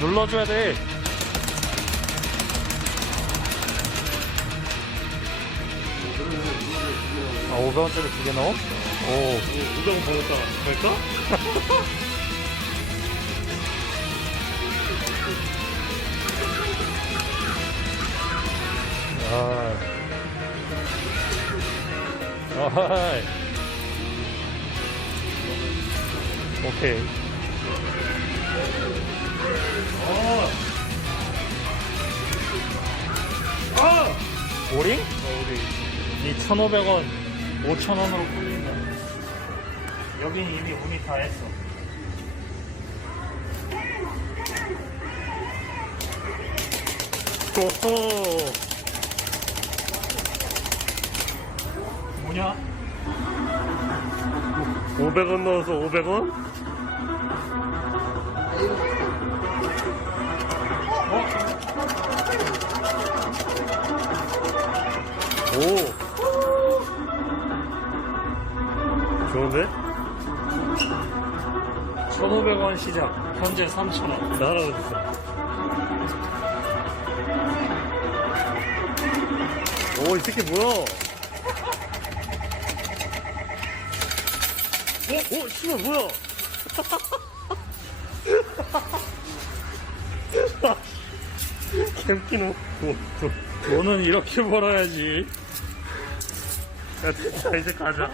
눌러줘야 돼. 아, 500원짜리 두 개 넣어? 오, 500원 버렸다가 갈까? 아. 아하이. 오케이. 오링? 어, 우리 이 1,500원, 5,000원으로 풀린다. 여긴 이미 운이 다 했어. 오호! 뭐냐? 500원 넣어서 500원? 오! 좋은데? 1,500원 시작. 현재 3,000원. 나라고 있어. 오, 이 새끼 뭐야? 어? 어? 씨발 뭐야? 캠키노 돈은 이렇게 벌어야지. 야 됐다 이제 가자